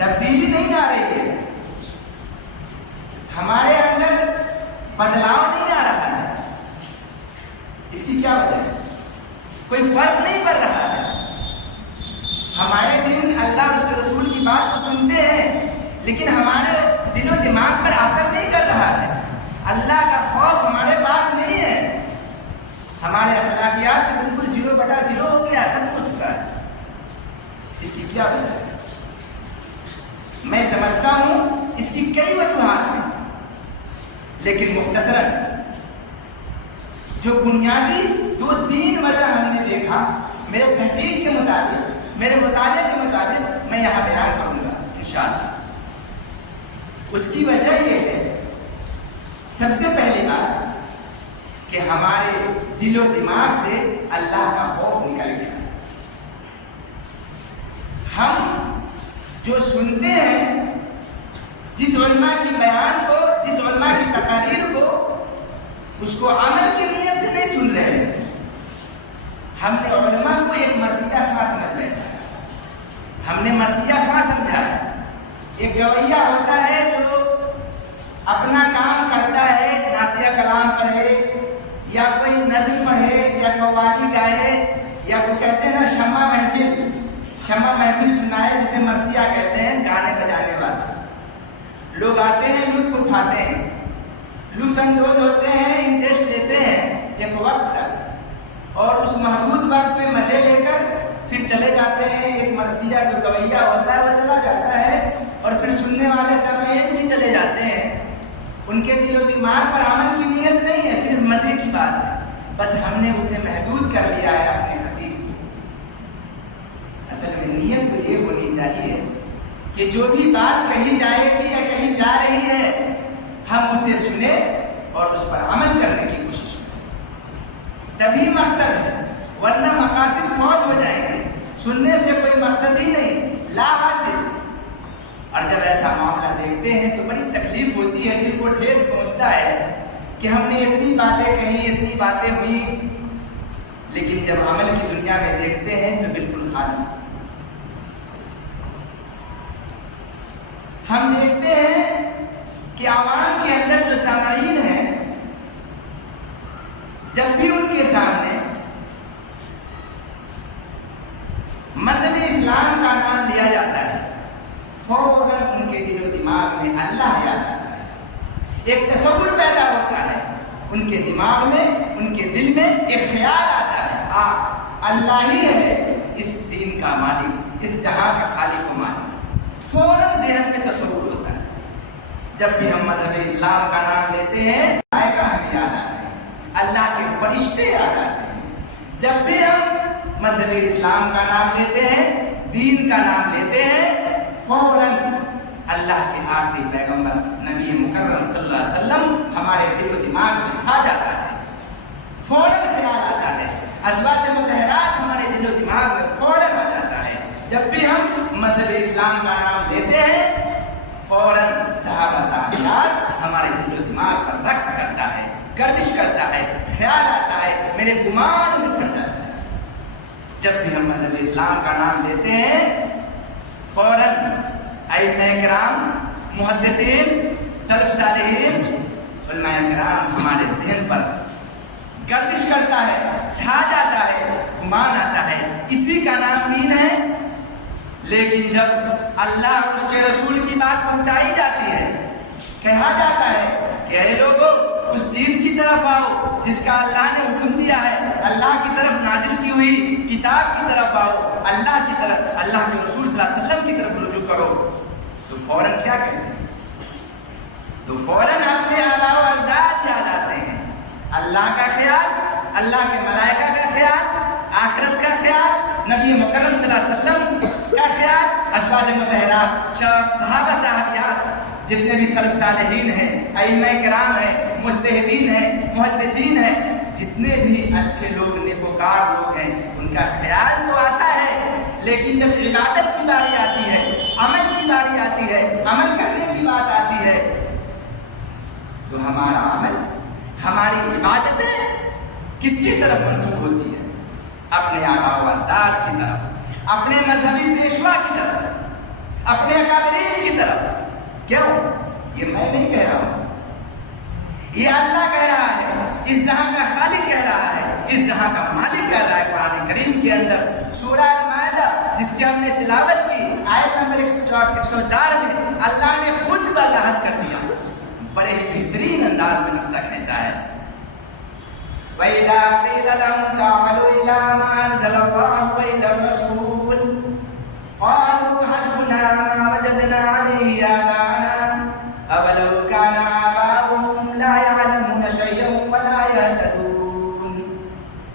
تبدیلی نہیں آ رہی ہے، ہمارے اندر بدلاؤ نہیں آ رہا ہے۔ اس کی کیا وجہ ہے؟ کوئی فرق نہیں پڑ رہا ہے۔ ہمارے دن اللہ اور اس کے رسول کی بات کو سنتے ہیں، لیکن ہمارے دل و دماغ پر اثر نہیں کر رہا ہے۔ اللہ کا خوف ہمارے پاس نہیں ہے، ہمارے اخلاقیات بالکل 0/0 ہو گیا، ختم ہو چکا ہے۔ اس کی کیا وجہ ہے؟ میں سمجھتا ہوں اس کی کئی وجوہات ہیں، لیکن مختصراً جو بنیادی 2-3 وجہ ہم نے دیکھا، میرے تحقیق کے مطابق، میرے مطالعے کے مطابق میں یہاں بیان کروں گا انشاءاللہ۔ اس کی وجہ یہ ہے، سب سے پہلی بات کہ ہمارے دل و دماغ سے اللہ کا خوف نکل گیا۔ ہم جو سنتے ہیں، جس علماء کی بیان کو، جس علماء کی تقاریر کو، اس کو عمل کی نیت سے نہیں سن رہے ہیں۔ ہم نے علماء کو ایک مرثیہ خواہ سمجھ بیٹھا، ہم نے مرثیہ خواہ سمجھا۔ ایک گویہ ہوتا ہے جو اپنا کام کرتا ہے، نعتیہ کلام پڑھے یا کوئی نظم پڑھے یا قوالی گائے، یا وہ کہتے ہیں نا شمع محفل سنائے، جسے مرثیہ کہتے ہیں، گانے بجانے والا۔ لوگ آتے ہیں، لطف اٹھاتے ہیں، لطف اندوز ہوتے ہیں، انٹرسٹ لیتے ہیں ایک وقت تک، اور اس محدود وقت میں مزے لے کر پھر چلے جاتے ہیں۔ ایک مرثیہ جو گویہ ہوتا ہے وہ چلا جاتا ہے، اور پھر سننے والے سامعین بھی چلے جاتے ہیں۔ ان کے دل و دماغ پر عمل کی نیت نہیں ہے، صرف مزے کی بات ہے، بس ہم نے اسے محدود کر لیا ہے اپنے خطیب کو۔ اصل میں نیت تو یہ ہونی چاہیے کہ جو بھی بات کہی جائے گی یا کہی جا رہی ہے، ہم اسے سنیں اور اس پر عمل کرنے کی کوشش کریں، تبھی مقصد ہے، ورنہ مقاصد فوت ہو جائیں گے۔ سننے سے کوئی مقصد ہی نہیں، لا حاصل۔ اور جب ایسا معاملہ دیکھتے ہیں تو بڑی تکلیف ہوتی ہے، دل کو ٹھیس پہنچتا ہے کہ ہم نے اتنی باتیں کہی، اتنی باتیں ہوئی، لیکن جب عمل کی دنیا میں دیکھتے ہیں تو بالکل خالی۔ ہم دیکھتے ہیں کہ عوام کے اندر جو سامعین ہیں، جب بھی ان کے سامنے مذہب اسلام کا نام لیا جاتا ہے، فوراً ان کے دل و دماغ میں اللہ یاد آتا ہے۔ ایک تصور پیدا ہوتا ہے ان کے دماغ میں، ان کے دل میں ایک خیال آتا ہے، اللہ ہی ہے اس دین کا مالک، اس جہاں کا خالق و مالک۔ فوراً ذہن میں تصور ہوتا ہے۔ جب بھی ہم مذہب اسلام کا نام لیتے ہیں، ملائکہ ہمیں یاد آتے ہیں، اللہ کے فرشتے یاد آتے ہیں۔ جب بھی ہم مذہب اسلام کا نام لیتے ہیں، دین کا نام لیتے ہیں، فوراً اللہ کے آخری پیغمبر نبی مکرم صلی اللہ علیہ وسلم ہمارے دل و دماغ میں چھا جاتا ہے، فوراً خیال آتا ہے۔ ازواج مطہرات ہمارے دل و دماغ میں فوراً آ جاتا ہے۔ جب بھی ہم مذہب اسلام کا نام لیتے ہیں، فوراً صحابہ صحابیات ہمارے دل و دماغ پر رقص کرتا ہے، گردش کرتا ہے، خیال آتا ہے، میرے گمان میں پڑ جاتا ہے۔ جب بھی ہم مذہب اسلام کا نام لیتے ہیں، فوراً ائمہ کرام، محدثین، سلف صالحین، علماء کرام ہمارے ذہن پر گردش کرتا ہے، چھا جاتا ہے، گمان آتا ہے، اسی کا نام دین ہے۔ لیکن جب اللہ اور اس کے رسول کی بات پہنچائی جاتی ہے، کہا جاتا ہے کہ اے لوگوں، اس چیز کی طرف آؤ جس کا اللہ نے حکم دیا ہے، اللہ کی طرف نازل کی ہوئی کتاب کی طرف آؤ، اللہ کی طرف، اللہ کے رسول صلی اللہ علیہ وسلم کی طرف رجوع کرو، تو فوراً کیا کہتے ہیں؟ تو فوراً اپنے آباء و اجداد یاد آتے ہیں۔ اللہ کا خیال، اللہ کے ملائکہ کا خیال، آخرت کا خیال، نبی مکرم صلی اللہ علیہ وسلم کا خیال، ازواج مطہرات، صحابہ صحابیات، جتنے بھی سلف صالحین ہیں، ائمہ کرام ہیں، مجتہدین ہیں، محدثین ہیں، جتنے بھی اچھے لوگ، نیکوکار لوگ ہیں، ان کا خیال تو آتا ہے، لیکن جب عبادت کی باری آتی ہے، عمل کی باری آتی ہے، عمل کرنے کی بات آتی ہے، تو ہمارا عمل، ہماری عبادتیں کس کی طرف منسوب ہوتی ہے؟ اپنے آباء و اجداد کی طرف، اپنے مذہبی پیشوا کی طرف۔ اپنے اکابرین کی طرف. کیوں؟ یہ میں نہیں کہہ رہا ہوں، یہ اللہ کہہ رہا ہے، اس جہاں کا خالق کہہ رہا ہے، اس جہاں کا مالک کہہ رہا ہے قرآن کریم کے اندر. سورہ المائدہ جس کی ہم نے تلاوت کی، آیت نمبر 104 میں اللہ نے خود وضاحت کر دیا، بڑے ہی بہترین انداز میں نقشہ کھینچا ہے. وَإِذَا قِيلَ لَهُمْ تَعَالَوْا إِلَىٰ مَا أَنزَلَ اللَّهُ وَإِلَى الرَّسُولِ قَالُوا حَسْبُنَا مَا وَجَدْنَا عَلَيْهِ آبَاءَنَا أَوَلَوْ كَانَ آبَاؤُهُمْ لَا يَعْلَمُونَ شَيْئًا وَلَا يَهْتَدُونَ.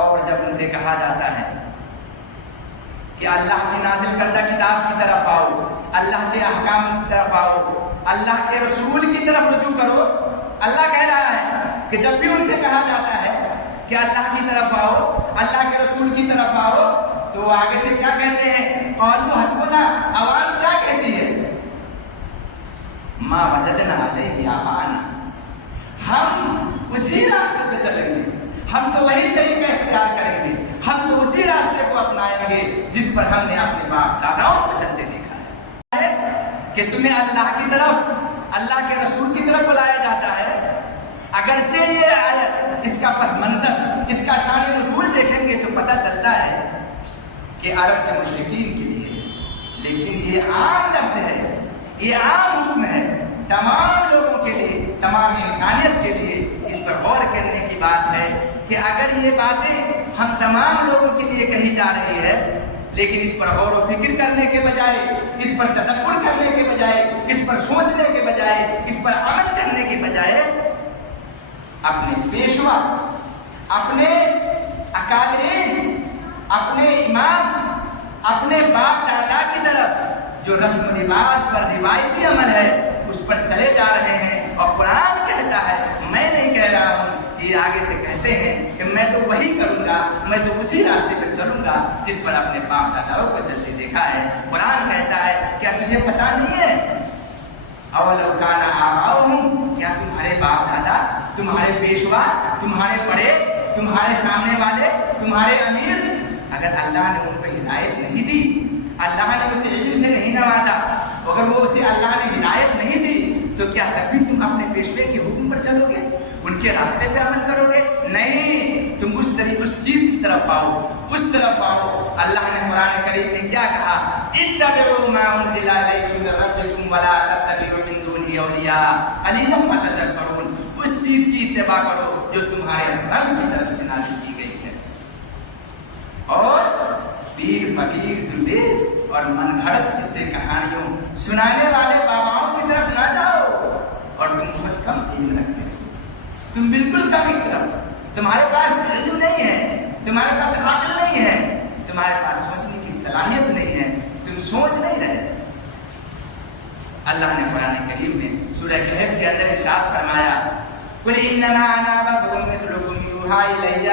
اور جب ان سے کہا جاتا ہے کہ اللہ کی نازل کردہ کتاب کی طرف آؤ، اللہ کے احکام کی طرف آؤ، اللہ کے رسول کی طرف رجوع کرو. اللہ کہہ رہا ہے کہ جب بھی ان سے کہا جاتا ہے کہ اللہ کی طرف آؤ، اللہ کے رسول کی طرف آؤ، تو آگے سے کیا کہتے ہیں؟ قالوا حسبنا. عوام کیا کہتی ہے؟ ما وجدنا علیہ آباءنا. ہم اسی راستے پہ چلیں گے، ہم تو وہی طریقہ اختیار کریں گے، ہم تو اسی راستے کو اپنائیں گے جس پر ہم نے اپنے باپ داداؤں کو چلتے دیکھا ہے. کہ تمہیں اللہ کی طرف، اللہ کے رسول کی طرف بلایا جاتا ہے. اگرچہ یہ آیت، اس کا پس منظر، اس کا شان نزول دیکھیں گے تو پتہ چلتا ہے کہ عرب کے مشرکین کے لیے، لیکن یہ عام لفظ ہے، یہ عام حکم ہے تمام لوگوں کے لیے، تمام انسانیت کے لیے. اس پر غور کرنے کی بات ہے کہ اگر یہ باتیں ہم تمام لوگوں کے لیے کہی جا رہی ہے، لیکن اس پر غور و فکر کرنے کے بجائے، اس پر تدبر کرنے کے بجائے، اس پر سوچنے کے بجائے، اس پر عمل کرنے کے بجائے اپنے پیشوا، اپنے اکابرین، اپنے امام، اپنے باپ دادا کی طرف جو رسم و رواج پر روایتی عمل ہے اس پر چلے جا رہے ہیں. اور قرآن کہتا ہے، میں نہیں کہہ رہا ہوں کہ یہ آگے سے کہتے ہیں کہ میں تو وہی کروں گا، میں تو اسی راستے پر چلوں گا جس پر اپنے باپ داداؤں کو چلتے دیکھا ہے. قرآن کہتا ہے کیا تجھے پتا نہیں ہے؟ اولو کان آباؤہم، کیا تمہارے باپ دادا، تمہارے پیشوا، تمہارے بڑے، تمہارے سامنے والے، تمہارے امیر، اگر اللہ نے ان کو ہدایت نہیں دی، اللہ نے اسے علم سے نہیں نوازا، اگر وہ اسے اللہ نے ہدایت نہیں دی، تو کیا تب بھی تم اپنے پیشوے کے حکم پر چلو گے، ان کے راستے پہ عمل کرو گے؟ نہیں، تم اس چیز کی طرف آؤ، اس طرف آؤ. اللہ نے قرآن کریم میں کیا کہا؟ اتبعوا ما انزل الیکم من ربکم ولا تتبعوا من دونہ اولیاء قلیلا ما تذکرون. اس چیز کی اتباع کرو جو تمہارے رب کی طرف سے نازل کی گئی ہے، اور پیر فقیر درویش اور من گھڑت قصے کہانیوں سنانے والے باباؤں کی طرف نہ جاؤ. اور تم بہت کم علم رکھتے ہو، تم بالکل کم کی طرف، تمہارے پاس علم نہیں ہے، تمہارے پاس عقل نہیں ہے، تمہارے پاس سوچنے کی صلاحیت نہیں ہے، تم سوچ نہیں رہے. اللہ نے قرآن کریم میں سورہ کہف کے اندر ارشاد فرمایا، قل انما انا بشر مثلکم یوحی الی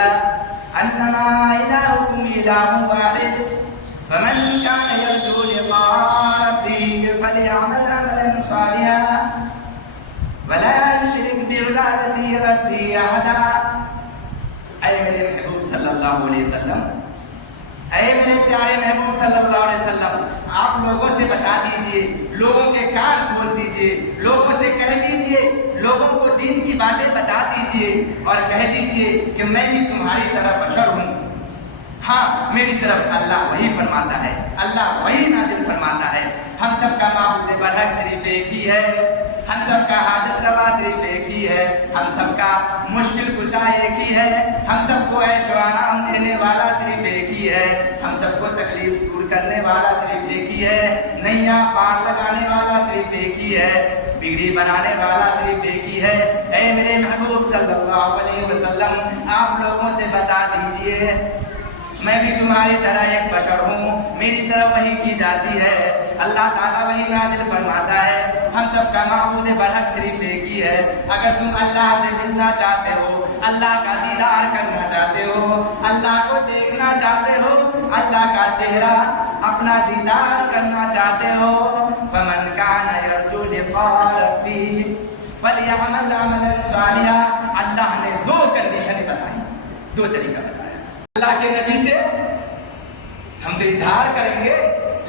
انما الہکم الہ واحد فمن كان يرجو لقاء ربه فليعمل عملا صالحا ولا يشرك بعبادة ربه أحدا. اے میرے محبوب صلی اللہ علیہ وسلم، اے میرے پیارے محبوب صلی اللہ علیہ وسلم، آپ لوگوں سے بتا دیجئے، لوگوں کے کان کھول دیجئے، لوگوں سے کہہ دیجئے، لوگوں کو دین کی باتیں بتا دیجئے اور کہہ دیجئے کہ میں بھی تمہاری طرح بشر ہوں. ہاں، میری طرف اللہ وہی فرماتا ہے، اللہ وہی نازل فرماتا ہے. ہم سب کا معبود برحق صرف ایک ہی ہے، ہم سب کا حاجت روا صرف ایک ہی ہے، ہم سب کا مشکل کشا ایک ہی ہے، ہم سب کو عیش و آرام دینے والا صرف ایک ہی ہے، ہم سب کو تکلیف دور کرنے والا صرف ایک ہی ہے، نیا پار لگانے والا صرف ایک ہی ہے، بیڑی بنانے والا صرف ایک ہی ہے. اے میرے محبوب صلی اللہ علیہ وسلم، آپ لوگوں سے بتا دیجئے میں بھی تمہاری طرح ایک بشر ہوں، میری طرف وحی کی جاتی ہے، اللہ تعالیٰ وحی نازل فرماتا ہے. ہم سب کا معبود برحق صرف ایک ہی ہے. اگر تم اللہ سے ملنا چاہتے ہو، اللہ کا دیدار کرنا چاہتے ہو، اللہ کو دیکھنا چاہتے ہو، اللہ کا چہرہ اپنا دیدار کرنا چاہتے ہو، فمن کان یرجو لقاء ربہ فلیعمل عملا صالحا. اللہ نے دو کنڈیشن بتائی، دو طریقہ بتایا. اللہ کے نبی سے ہم تو اظہار کریں گے،